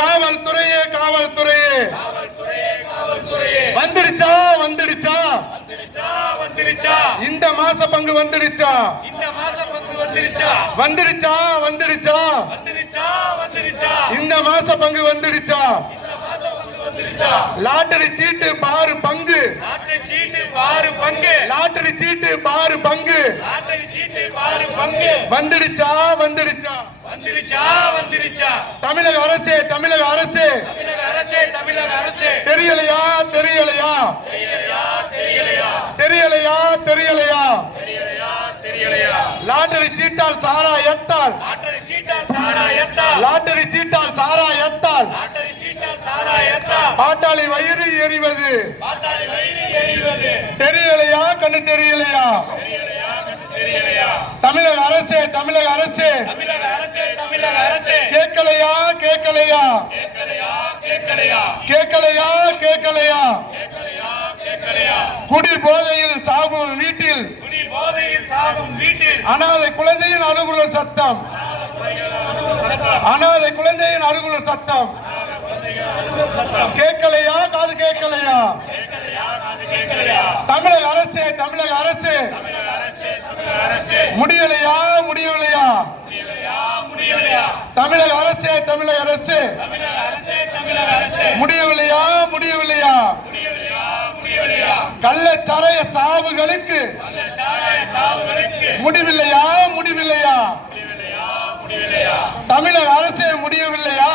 காவல்துறையே காவல்துறையே வந்துடுச்சா வந்துடுச்சா வந்துருச்சா இந்த மாச பங்கு வந்துடுச்சா வந்துடுச்சா வந்துடுச்சா இந்த மாச பங்கு வந்துடுச்சா லாட்டரி சீட்டு பாரு பங்கு லாட்டரி சீட்டு பாரு பங்கு வந்துடுச்சா வந்துடுச்சா தமிழக அரசே தமிழக அரசே தெரியலையா தெரியலையா தெரியலையா தெரியலையா லாட்டரி சீட்டால் சாரா எத்தால் லாட்டரி சீட்டால் சாரா எத்தால் பாட்டாளி வயிறு எறிவது தெரியலையா கண்ணு தெரியலையா தமிழக அரசே தமிழக அரசே கேட்கலையா கேட்கலையா கேட்கலையா கேட்கலையா குடி போதையில் சாகும் வீட்டில் அனாதை குழந்தையின் அருகுலர் சத்தம் அனாதை குழந்தையின் அருகுலர் சத்தம் கேட்கலையா காது கேட்கலையா தமிழக அரசே தமிழக அரசே முடியலையா முடியவில்லையா தமிழக அரசே தமிழக அரசே முடியவில்லையா முடியவில்லையா கள்ளச்சாராய சாவுகளுக்கு முடிவில்லையா முடிவில்லையா தமிழக அரசே முடியவில்லையா